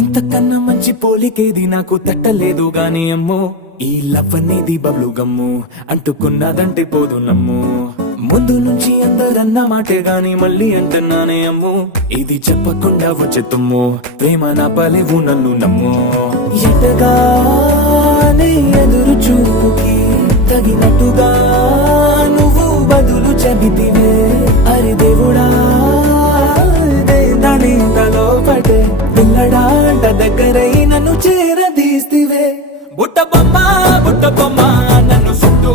ఇంతకన్నా మంచి పోలికేది నాకు తట్టలేదు గాని అమ్మో, ఈ లవ్ అనేది బబ్లు గమ్ము, అంటుకున్నదంటే పోదు నమ్ము. ముందు నుంచి అందరన్న మాటే గాని మళ్ళీ అంటున్నానే అమ్ము, ఇది చెప్పకుండా వచ్చే తుమ్ము, ప్రేమ నా పలేవు నన్ను నమ్ము. ఎటగానే ఎదురు చూపుకి తగినట్టుగా నువ్వు బదులు చెబితివే, అరే దేవుడా దాని తలో పడే పిల్లడాంట దగ్గరై నన్ను చేరదీస్తివే. బుట్ట బొమ్మ నన్ను చుట్టూ